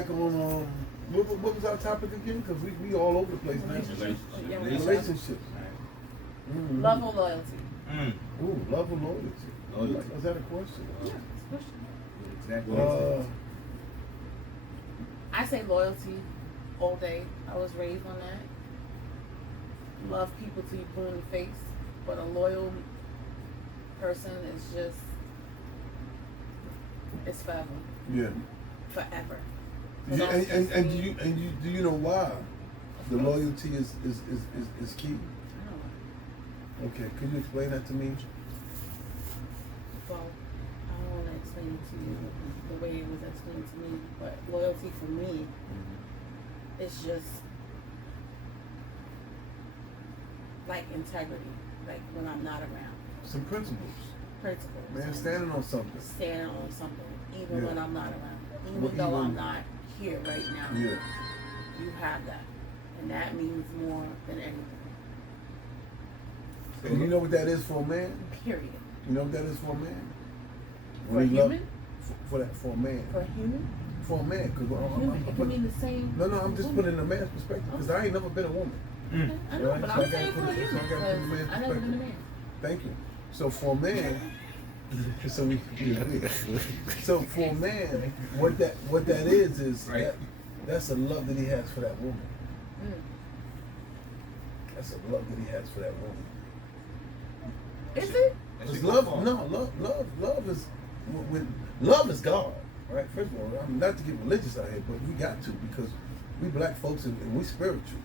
back on what was our topic again? Because we all over the place now. Relationships. Mm-hmm. Love or loyalty? Ooh, love or loyalty? Is that a question? Yeah, it's a question. Exactly. I say loyalty all day. I was raised on that. Love people till you blue in the face, but a loyal person is just, it's forever. Yeah. Forever. And do you know why the loyalty is key? I don't know. Okay, could you explain that to me? Well, I don't want to explain it to you the way it was explained to me, but loyalty for me is just like integrity, like when I'm not around. Some principles. Man, standing on something. Standing on something, even when I'm not around. Even though I'm not here right now. Yeah. You have that. And that means more than anything. And you know what that is for a man? Period. You know what that is for a man? For a human? For a man. For a human? For a man. It can mean the same. No, I'm just putting it in a man's perspective because I ain't never been a woman. Okay. I know, right? But I'm saying for a human. So I got to put it in a man's I never been a perspective. man. Thank you. So for a man, so for a man, what that is right. that's a love that he has for that woman. Mm. That's a love that he has for that woman. Is it? Because love is love is God, right? First of all, I mean, not to get religious out here, but we got to because we black folks and we spiritual.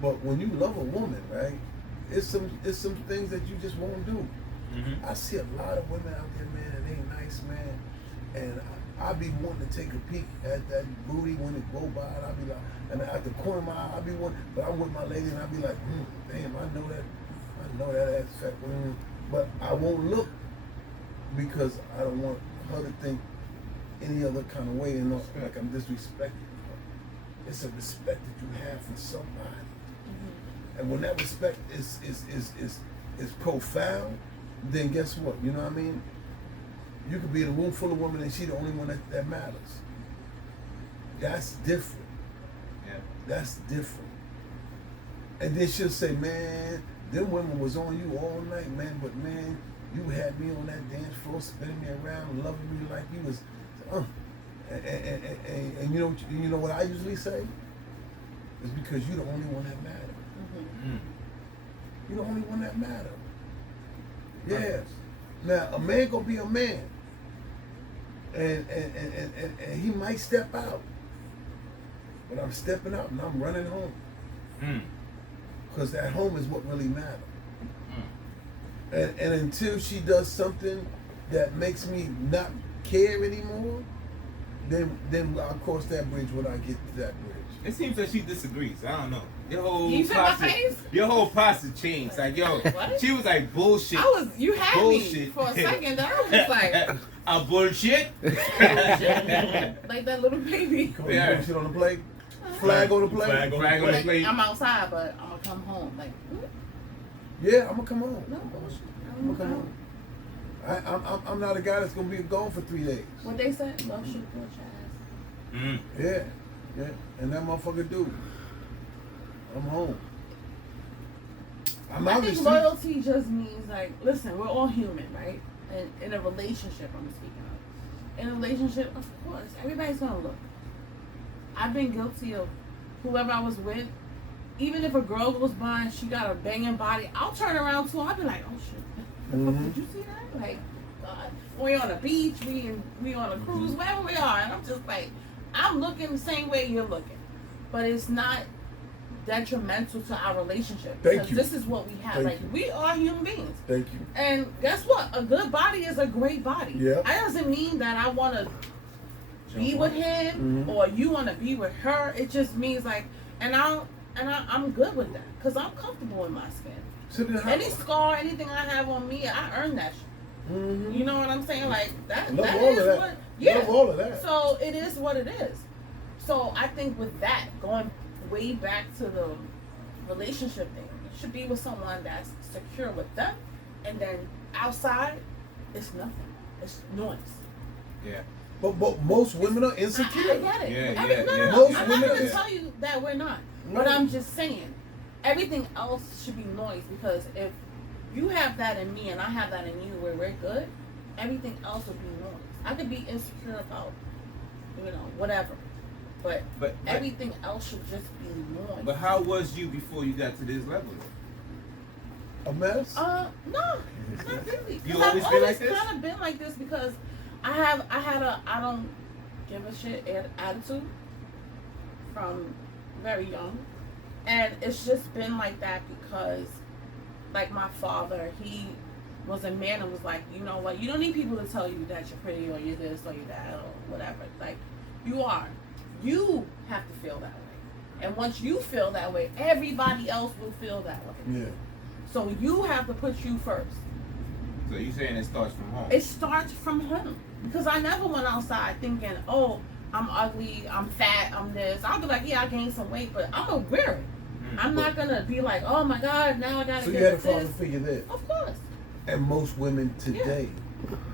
But when you love a woman, right, it's some things that you just won't do. Mm-hmm. I see a lot of women out there, man, and they nice, man, and I be wanting to take a peek at that booty when it go by, and I be like, and at the corner of my eye, I be wanting, but I'm with my lady, and I be like, damn, I know that ass fat, but I won't look because I don't want her to think any other kind of way, and like I'm disrespecting her. It's a respect that you have for somebody, and when that respect is profound, then guess what? You know what I mean? You could be in a room full of women and she the only one that matters. That's different. Yeah. That's different. And then she'll say, man, them women was on you all night, man, but man, you had me on that dance floor, spinning me around, loving me like you was, and you know what I usually say? It's because you're the only one that matter. Mm-hmm. You're the only one that matter. Yes. Now a man gonna be a man, and he might step out, but I'm stepping out and I'm running home, because that home is what really matters. And until she does something that makes me not care anymore, then I'll cross that bridge when I get to that bridge. It seems that she disagrees. I don't know. Your whole You see my face? Your whole process changed. Like, yo, what? She was like bullshit. You had bullshit. me for a second. I was just like, a bullshit. like that little baby. Yeah. Shit on the plate. Flag on the plate. Flag on the plate. I'm outside, but I'm gonna come home. Like, yeah, I'm gonna come home. no bullshit. I'm gonna come home. I'm not a guy that's gonna be gone for 3 days. What they said? Love should put your ass. Yeah, and that motherfucker do. I'm home. I think loyalty just means like, listen, we're all human, right? And in a relationship, I'm speaking of. In a relationship, of course, everybody's gonna look. I've been guilty of whoever I was with. Even if a girl goes by and she got a banging body, I'll turn around too. I'll be like, oh shit, did you see that? Like, God, we're on a beach, we on a cruise, wherever we are, and I'm just like, I'm looking the same way you're looking, but it's not detrimental to our relationship. Thank you. This is what we have. Thank you. We are human beings. Thank you. And guess what? A good body is a great body. Yeah. That doesn't mean that I want to be with him or you want to be with her. It just means like, I'm good with that because I'm comfortable in my skin. Any scar, anything I have on me, I earn that shit. You know what I'm saying? Like that. Love that all is of that. what. Yeah. Love all of that. So it is what it is. So I think with that, going way back to the relationship thing, you should be with someone that's secure with them, and then outside, it's nothing. It's noise. Yeah. But most women are I insecure. get it. Yeah, No, yeah. no, Most I'm women not going are- to tell you that we're not. No. But I'm just saying, everything else should be noise, because if you have that in me and I have that in you where we're good, everything else would be noise. I could be insecure about, whatever. But everything else should just be noise. But how was you before you got to this level? A mess? No, not really. You 'Cause always I've been like this? kind of been like this because I had a I don't give a shit attitude from very young, and it's just been like that because, like, my father, he was a man and was like, you know what, you don't need people to tell you that you're pretty or you're this or you're that or whatever. Like, you are. You have to feel that way, and once you feel that way, everybody else will feel that way. Yeah. So you have to put you first. So you saying it starts from home? It starts from home. Because I never went outside thinking, oh, I'm ugly, I'm fat, I'm this. I'll be like, yeah, I gained some weight, but I'm gonna wear it. I'm not gonna be like, oh my God, now I gotta So get you had a this. father figure there. Of course. And most women today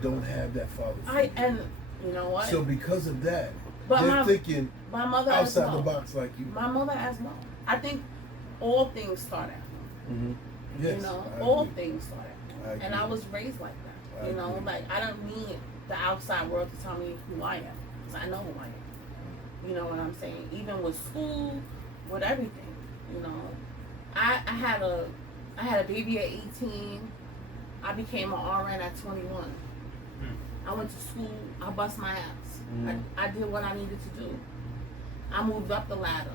don't have that father figure. And you know what? So because of that, But they're thinking my mother as outside well. the box like you. My mother as well. I think all things start at home. Mm-hmm. Yes, All agree. things start at home. And I was raised like that. I agree. Like, I don't need the outside world to tell me who I am. Because I know who I am. You know what I'm saying? Even with school, with everything. I had a baby at 18. I became an RN at 21. I went to school. I bust my ass. I did what I needed to do. I moved up the ladder.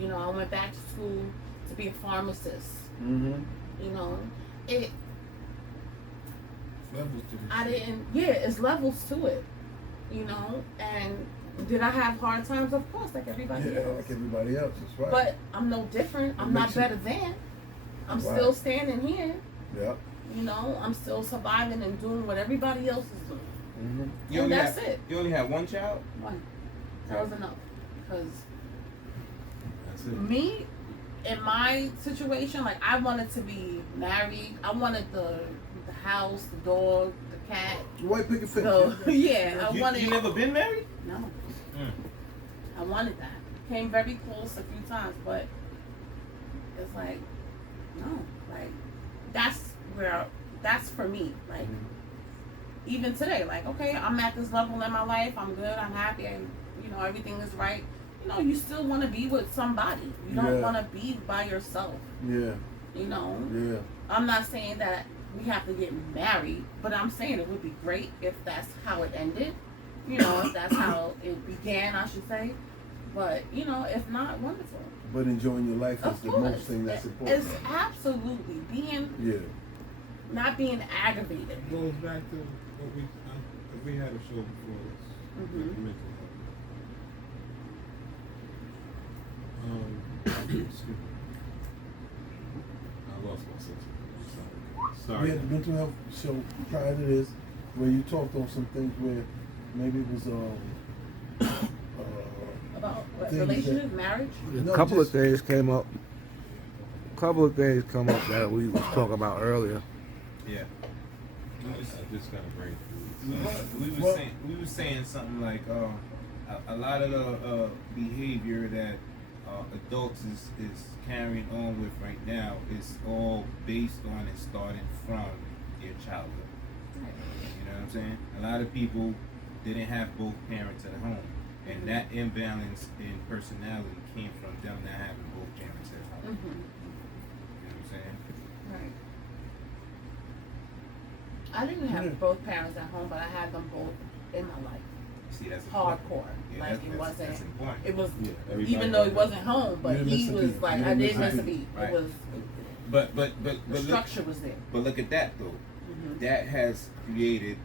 I went back to school to be a pharmacist. It. Levels to this I shit. didn't. Yeah, it's levels to it. And did I have hard times? Of course, like everybody Yeah, else. like everybody else. That's right. But I'm no different. I'm not better than. I'm Right. still standing here. Yeah. I'm still surviving and doing what everybody else is doing. Mm-hmm. You And only that's have, it. You only have one child? One. That was enough. Because That's it. me, in my situation, like, I wanted to be married. I wanted the house, the dog, the cat. White picket fence. So, yeah, I You, wanted. you never been married? No. Mm. I wanted that. Came very close a few times, but it's like, no. Like, that's for me. Like, even today, like, okay, I'm at this level in my life. I'm good. I'm happy. Everything is right. You still want to be with somebody. You don't want to be by yourself. Yeah. Yeah. I'm not saying that we have to get married, but I'm saying it would be great if that's how it ended. If that's how it began, I should say. But, if not, wonderful. But enjoying your life is Of the course. most thing that's important. It's absolutely Yeah. not being aggravated. It goes back to what we had a show before this. Mhm. Mental health. Excuse me. I lost my sense of We Sorry. had the mental health show prior to this where you talked on some things where maybe it was About what, Things relationship, marriage? No, A couple just- of things came up. That we was talking about earlier. Yeah. I just got a brain We were saying something like a lot of the behavior that adults is carrying on with right now is all based on and starting from their childhood. You know what I'm saying? A lot of people didn't have both parents at home, and that imbalance in personality came from them not having both parents at home. Mm-hmm. You know what I'm saying? Right. I didn't have both parents at home, but I had them both in my life. See, that's Hardcore. Yeah, Like, it wasn't. That's important. It was, Yeah, everybody even though he had wasn't home, but You didn't he miss a was beat. like, You I didn't didn't miss miss a a beat. beat. Right. It was, But the look, structure was there. but look at that though. Mm-hmm. That has created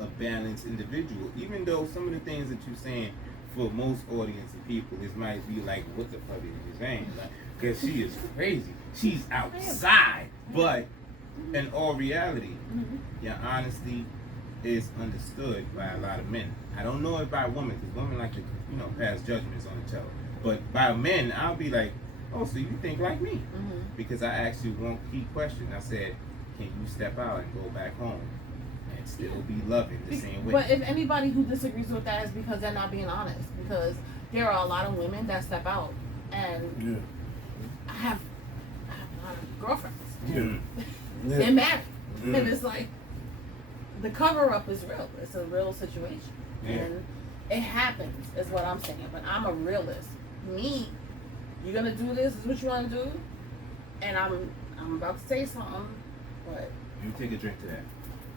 a balanced individual. Even though some of the things that you're saying for most audience of people, this might be like, what the fuck is you saying? Like, because she is crazy. She's outside. But in all reality, your honesty is understood by a lot of men. I don't know if by women, because women like to, pass judgments on each other. But by men, I'll be like, oh, so you think like me? Mm-hmm. Because I asked you one key question. I said, can you step out and go back home and and still be loving the same way. But if anybody who disagrees with that is because they're not being honest. Because there are a lot of women that step out, and I have a lot of girlfriends. They're married, and it's like the cover up is real. It's a real situation, and it happens. Is what I'm saying. But I'm a realist. Me, you're gonna do this. Is what you want to do, and I'm about to say something, but you take a drink to that.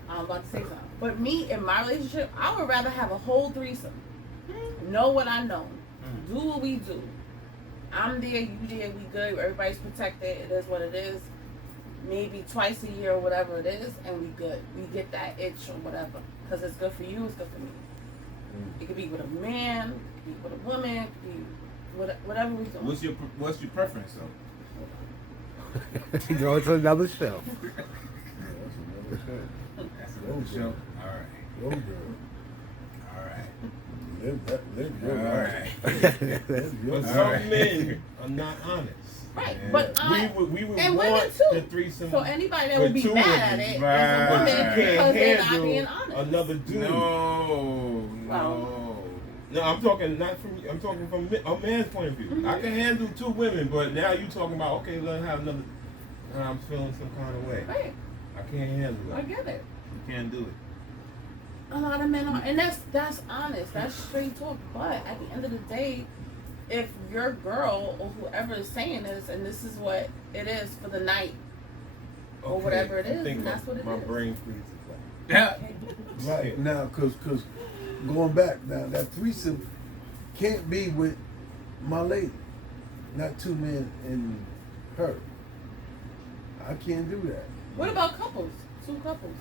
I'm about to say something. But me, in my relationship, I would rather have a whole threesome. Know what I know. Do what we do. I'm there, you there, we good. Everybody's protected. It is what it is. Maybe twice a year or whatever it is, and we good. We get that itch or whatever. Because it's good for you, it's good for me. It could be with a man, it could be with a woman, it could be whatever we do. What's your preference, though? You go to another show. That's another show. All right. Go girl. All right. Live your All life. right. Live your But life. some men are not honest. Right, Yeah. but We would and want women the too. threesome. So anybody that with would be two mad women, at it is right. a woman But you can't because they're not handle being honest. another dude. No. No, I'm talking not from. I'm talking from a man's point of view. I can handle two women, but now you talking about okay, let her have another. I'm feeling some kind of way. Right, I can't handle I it. get it. You can't do it. A lot of men are, and that's honest. That's straight talk. But at the end of the day, if your girl or whoever is saying this, and this is what it is for the night, or whatever it I is, think and that's what it my is. brain freezes. Yeah. Right now, cause going back now, that threesome can't be with my lady, not two men and her. I can't do that. What about couples? Two couples.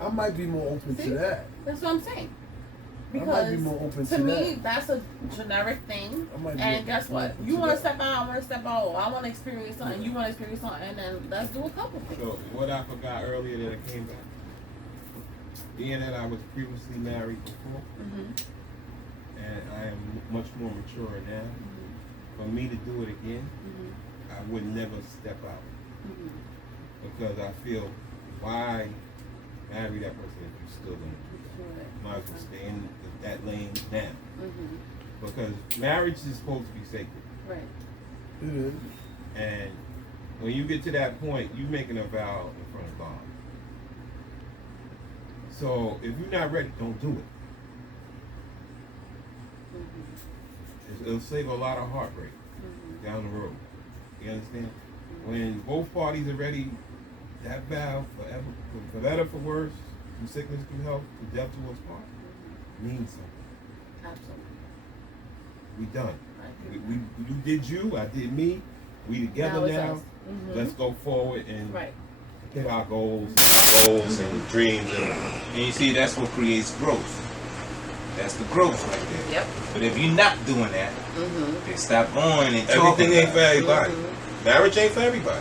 I might be more open See? to that. That's what I'm saying. I might Because be more open to to me, that. that's a generic thing. I might be And guess what? open You to want to that. step out, I want to step out. I want to experience something. You want to experience something, and then let's do a couple things. So what I forgot earlier that I came back, being that I was previously married before, and I am much more mature now. For me to do it again, I would never step out because I feel why marry that person if you're still gonna do that? Might as well stay in that lane now because marriage is supposed to be sacred. Right. It is. And when you get to that point, you're making a vow in front of God. So if you're not ready, don't do it. It'll save a lot of heartbreak down the road. You understand? When both parties are ready, that vow forever, for better, for worse, from sickness to health, to death to us part, means something. Absolutely. We done. Right. We you did you, I did me. We together it's now. us. Let's go forward and Right. hit our goals and dreams. And you see, that's what creates growth. That's the growth right there. Yep. But if you're not doing that, then stop going and talking. Everything ain't about for it. everybody. Marriage ain't for everybody.